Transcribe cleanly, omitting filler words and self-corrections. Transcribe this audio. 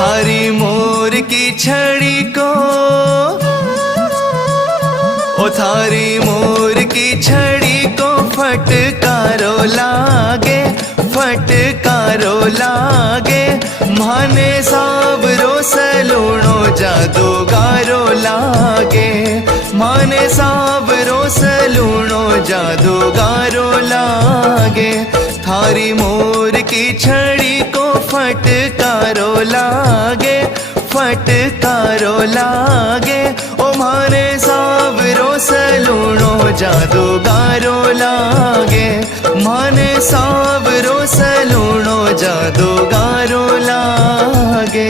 थारी मोर की छड़ी को, ओ थारी मोर की छड़ी को फटकारो लागे, फटकारो लागे। माने सावरो सलूणो जादूगारो लागे, माने सावरो सलूणो जादूगारो लागे। थारी मोर की छड़ी को फटकारो लागे, फटकारो लागे। ओ माने सावरो सलूणो जादूगारो लागे, माने सावरो सलूणो जादूगारो लागे।